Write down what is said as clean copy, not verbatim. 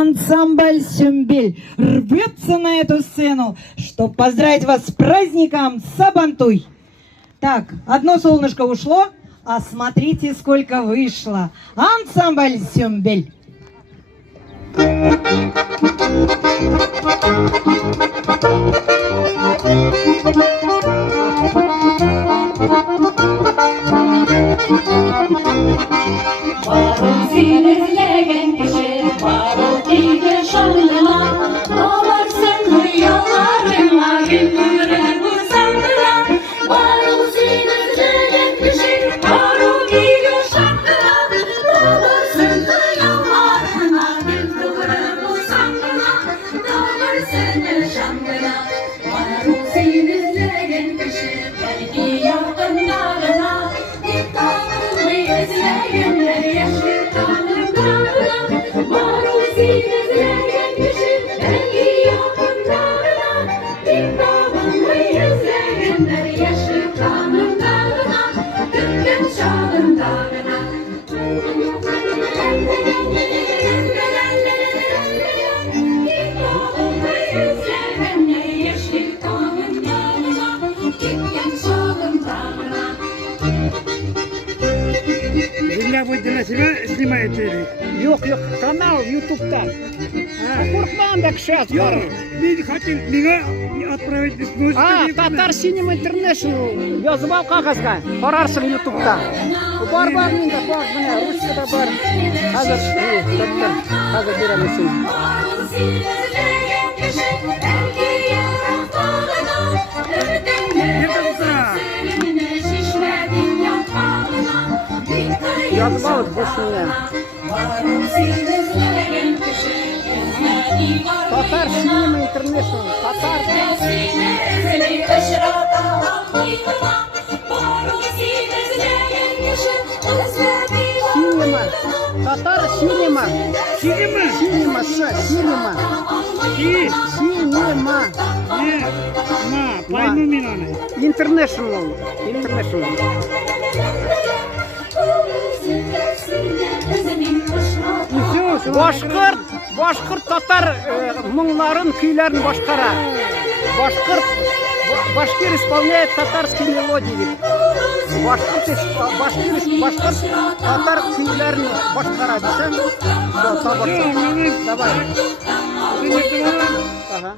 Ансамбль «Сюмбель» рвется на эту сцену, чтобы поздравить вас с праздником Сабантуй. Так, одно солнышко ушло, а смотрите, сколько вышло. Ансамбль «Сюмбель». Seni izleyen kişi varol iyice şanlılar. Ağlarsın rüyalarına güldürür bu sandılar. Varol seni izleyen kişi varol iyice şanlılar. Ağlarsın rüyalarına güldürür bu sandılar. Ağlarsın şanlılar. Varol seni izleyen kişi belki yakınlarına. İmtihanını izleyenler yaşlı kanunlarına. Varol seni izleyen kişi belki yakınlarına. İmtihanını izleyenler yaşlı kanunlarına. Gündem çağın dağına. İmtihanını izleyenler yaşlı kanunlarına. Gündem çağın dağına. Земля будет на себя снимает или? Yok yok kanal YouTube'da. Korkmağın da kişi var. Не хотел меня отправить в Москву. Tatar Cinema International yazıp al kağızga. Bararsın YouTube'da. Бар менде бар міне русскада бар. Қазір топтар қазір беремісің. Varol seni izleyen kişi belki yakınlarına. Ördümler seninle şişmedin yatağına. Yazıp al boşuna. Varol seni izleyen kişi izlediği Tatar Cinema International. Tatar seni ışrata hakkıyla. Varol seni izleyen kişi izlediği Cinema. Tatar Cinema. Синема? Cinema. Cinema. И? Cinema. Не. Ма. Пойму меня. International. International. Все, Башқұрт татар мұңларын, күйлерін башқара. Башкир исполняет татарские мелодии. Башқұрт татар күйлерін башқара десең, все, табарсың. Давай. Ты не думала? Ага.